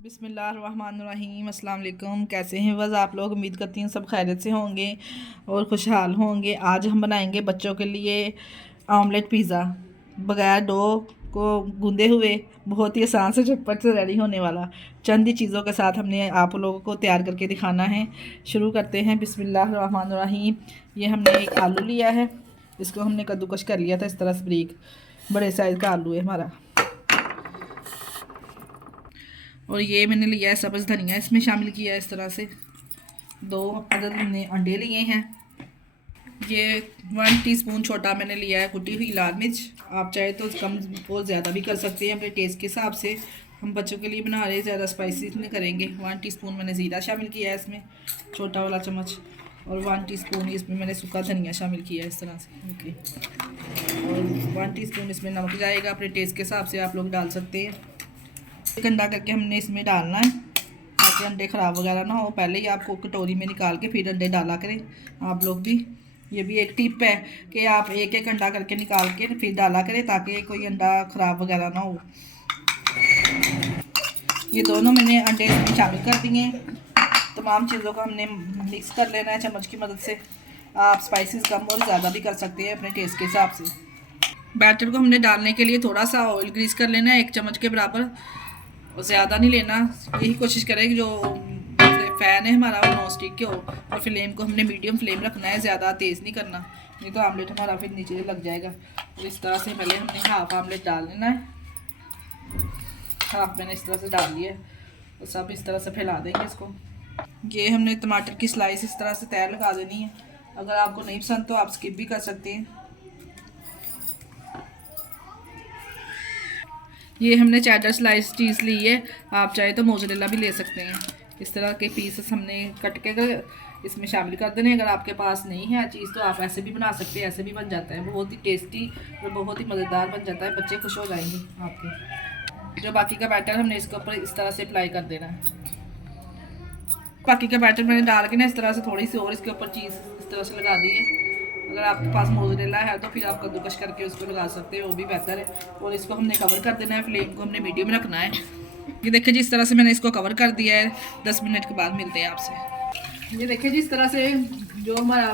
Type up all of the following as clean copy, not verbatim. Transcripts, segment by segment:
बिस्मिल्लाहिर्रहमानिर्रहीम अस्सलाम वालेकुम। कैसे हैं बस आप लोग? उम्मीद करती हूँ सब खैरियत से होंगे और खुशहाल होंगे। आज हम बनाएंगे बच्चों के लिए ऑमलेट पिज़्ज़ा बगैर डो को गूंदे हुए, बहुत ही आसान से झटपट से रेडी होने वाला। चंद ही चीज़ों के साथ हमने आप लोगों को तैयार करके दिखाना है। शुरू करते हैं। बिस्मिल्लाहिर्रहमानिर्रहीम। ये हमने एक आलू लिया है, इसको हमने कद्दूकश कर लिया था इस तरह से बारीक। बड़े साइज़ का आलू है हमारा। और ये मैंने लिया है सब्ज़ धनिया, इसमें शामिल किया है इस तरह से। 2 अदद हमने अंडे लिए हैं। ये 1 टीस्पून छोटा मैंने लिया है कुटी हुई लाल मिर्च। आप चाहे तो कम और ज़्यादा भी कर सकते हैं अपने टेस्ट के हिसाब से। हम बच्चों के लिए बना रहे हैं, ज़्यादा स्पाइसी नहीं करेंगे। 1 टीस्पून मैंने ज़ीरा शामिल किया है इसमें, छोटा वाला चम्मच। और 1 टीस्पून इसमें मैंने सूखा धनिया शामिल किया है इस तरह से। ओके। और 1 टीस्पून इसमें नमक जाएगा, अपने टेस्ट के हिसाब से आप लोग डाल सकते हैं। एक अंडा करके हमने इसमें डालना है ताकि अंडे ख़राब वगैरह ना हो। पहले ही आपको कटोरी में निकाल के फिर अंडे डाला करें आप लोग भी। ये भी एक टिप है कि आप एक एक अंडा करके निकाल के फिर डाला करें ताकि कोई अंडा ख़राब वगैरह ना हो। ये दोनों मैंने अंडे इसमें शामिल कर दिए हैं। तमाम चीज़ों को हमने मिक्स कर लेना है चम्मच की मदद से। आप स्पाइसेस कम और ज़्यादा भी कर सकते हैं अपने टेस्ट के हिसाब से। बैटर को हमने डालने के लिए थोड़ा सा ऑयल ग्रीस कर लेना है, 1 चम्मच के बराबर। और ज़्यादा नहीं लेना। यही कोशिश करें कि जो फ़ैन है हमारा वो नॉन स्टिक के हो। और फ्लेम को हमने मीडियम फ्लेम रखना है, ज़्यादा तेज़ नहीं करना, नहीं तो आमलेट हमारा फिर नीचे लग जाएगा। और इस तरह से पहले हमने हाफ़ आमलेट डाल लेना है। हाफ़ मैंने इस तरह से डाल लिया है और सब इस तरह से फैला देंगे इसको। ये हमने टमाटर की स्लाइस इस तरह से तैयार लगा देनी है। अगर आपको नहीं पसंद तो आप स्किप भी कर सकते हैं। ये हमने चेडर स्लाइस चीज़ ली है, आप चाहे तो मोज़रेला भी ले सकते हैं। इस तरह के पीसेस हमने कट के इसमें शामिल कर देने। अगर आपके पास नहीं है चीज़ तो आप ऐसे भी बना सकते हैं, ऐसे भी बन जाता है। बहुत ही टेस्टी और बहुत ही मज़ेदार बन जाता है, बच्चे खुश हो जाएंगे आपके। जो बाकी का बैटर हमने इसके ऊपर इस तरह से अप्लाई कर देना है। बाकी का बैटर मैंने डाल के ना इस तरह से थोड़ी सी और इसके ऊपर चीज़ इस तरह से लगा दी है। अगर आपके पास मोज़रेला है तो फिर आप कद्दूकश करके उसको लगा सकते हैं, वो भी बेहतर है। और इसको हमने कवर कर देना है, फ्लेम को हमने मीडियम रखना है। ये देखिए जिस तरह से मैंने इसको कवर कर दिया है। 10 मिनट के बाद मिलते हैं आपसे। ये देखिए जिस तरह से जो हमारा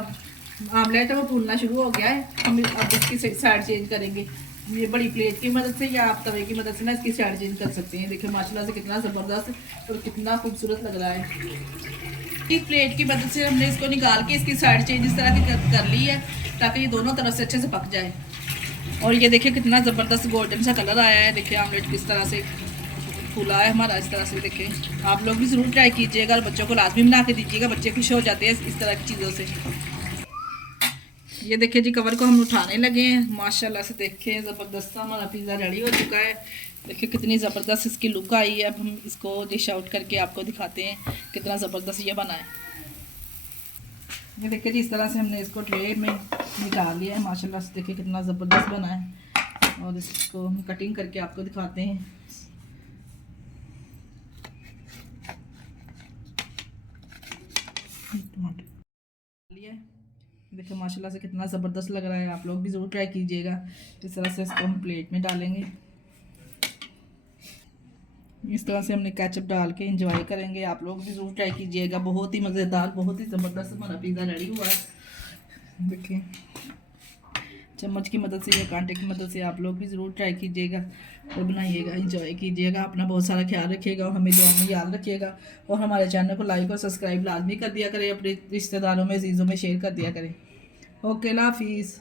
आमलेट है वो फूलना शुरू हो गया है। हम अब इसकी साइड चेंज करेंगे। ये बड़ी प्लेट की मदद से या आप तवे की मदद से ना इसकी साइड चेंज कर सकते हैं। देखिए माशाल्लाह से कितना ज़बरदस्त और कितना खूबसूरत लग रहा है। एक प्लेट की मदद से हमने इसको निकाल के इसकी साइड चेंज इस तरह की कर ली है ताकि ये दोनों तरफ से अच्छे से पक जाए। और ये देखिए कितना ज़बरदस्त गोल्डन सा कलर आया है। देखिए आमलेट किस तरह से फूला है हमारा, इस तरह से। देखिए आप लोग भी ज़रूर ट्राई कीजिएगा और बच्चों को लाजमी बना के दीजिएगा, बच्चे खुश हो जाते हैं इस तरह की चीज़ों से। ये देखिए जी कवर को हम उठाने लगे हैं। माशाल्लाह से देखिए ज़बरदस्त हमारा पिज़्ज़ा रेडी हो चुका है। देखिए कितनी ज़बरदस्त इसकी लुक आई है। अब हम इसको डिश आउट करके आपको दिखाते हैं कितना ज़बरदस्त ये बना है। ये देखिए जी इस तरह से हमने इसको ट्रे में निकाल लिया है। माशाल्लाह से देखिए कितना ज़बरदस्त बना है। और इसको हम कटिंग करके आपको दिखाते हैं। देखिए माशाल्लाह से कितना ज़बरदस्त लग रहा है। आप लोग भी ज़रूर ट्राई कीजिएगा। इस तरह से इसको हम प्लेट में डालेंगे। इस तरह से हमने केचप डाल के एंजॉय करेंगे। आप लोग भी ज़रूर ट्राई कीजिएगा। बहुत ही मज़ेदार, बहुत ही ज़बरदस्त हमारा पिज़्ज़ा रेडी हुआ है। देखिए चम्मच की मदद से या कांटे की मदद से आप लोग भी ज़रूर ट्राई कीजिएगा और बनाइएगा, एंजॉय कीजिएगा। अपना बहुत सारा ख्याल रखिएगा और हमें दुआ में याद रखिएगा। और हमारे चैनल को लाइक और सब्सक्राइब लाजमी कर दिया करें, अपने रिश्तेदारों में, अजीज़ों में शेयर कर दिया करें। ओके, अल्लाह हाफिज़।